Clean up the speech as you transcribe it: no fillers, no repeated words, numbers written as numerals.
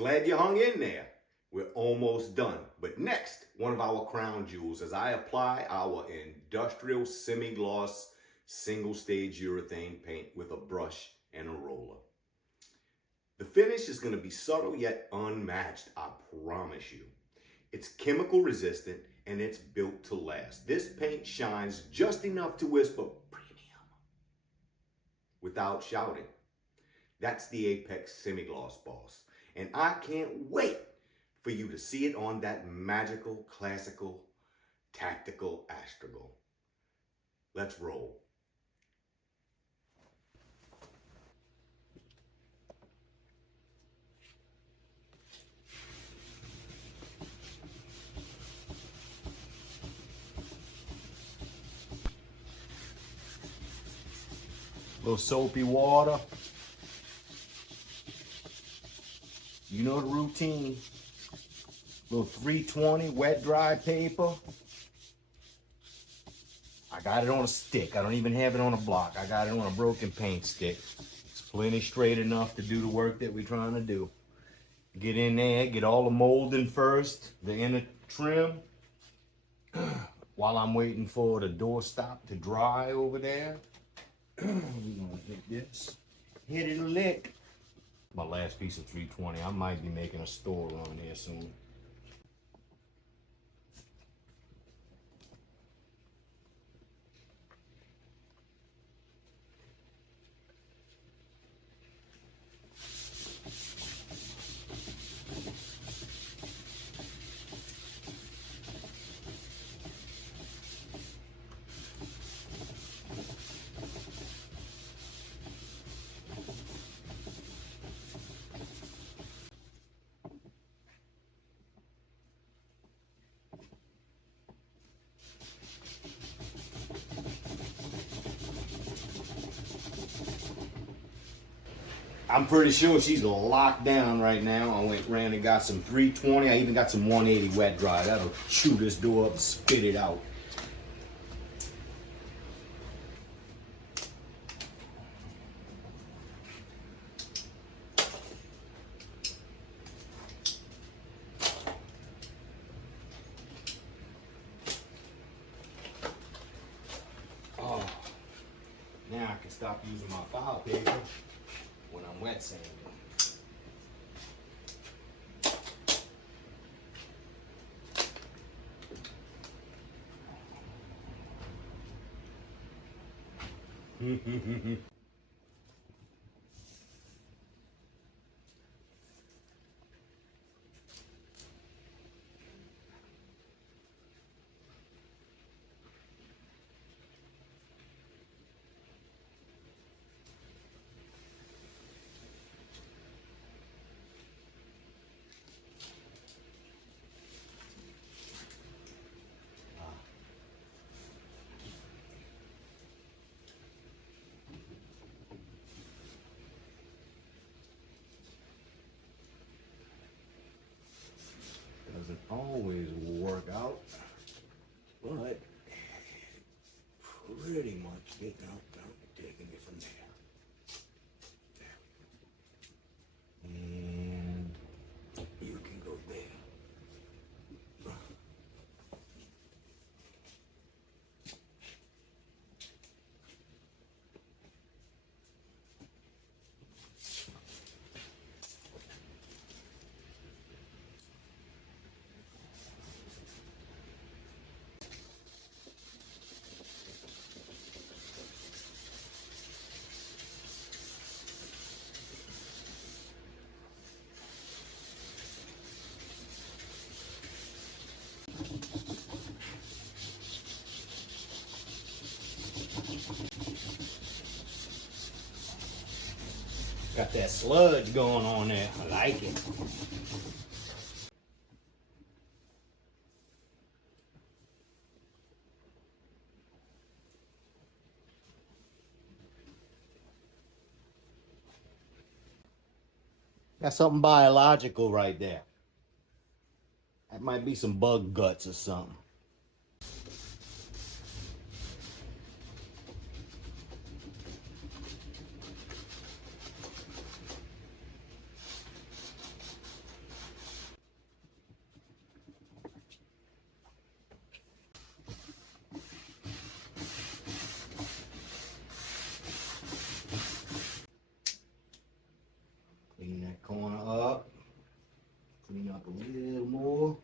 Glad you hung in there. We're almost done. But next, one of our crown jewels as I apply our industrial semi-gloss single stage urethane paint with a brush and a roller. The finish is going to be subtle yet unmatched, I promise you. It's chemical resistant and it's built to last. This paint shines just enough to whisper premium without shouting. That's the Apex Semi-Gloss, boss. And I can't wait for you to see it on that magical, classical, tactical Astragal. Let's roll. Little soapy water. You know the routine. Little 320 wet dry paper. I got it on a stick. I don't even have it on a block. I got it on a broken paint stick. It's plenty straight enough to do the work that we're trying to do. Get in there, get all the molding first, the inner trim. While I'm waiting for the doorstop to dry over there. We're gonna hit this. Hit it a lick. My last piece of 320. I might be making a store run here soon. I'm pretty sure she's locked down right now. I ran and got some 320. I even got some 180 wet dry. That'll chew this door up and spit it out. Oh, now I can stop using my file paper when I'm wet sanding. Doesn't always work out, but pretty much getting out, taking it from there. And you can go there. Got that sludge going on there. I like it. Got something biological right there. That might be some bug guts or something. Clean up a little more.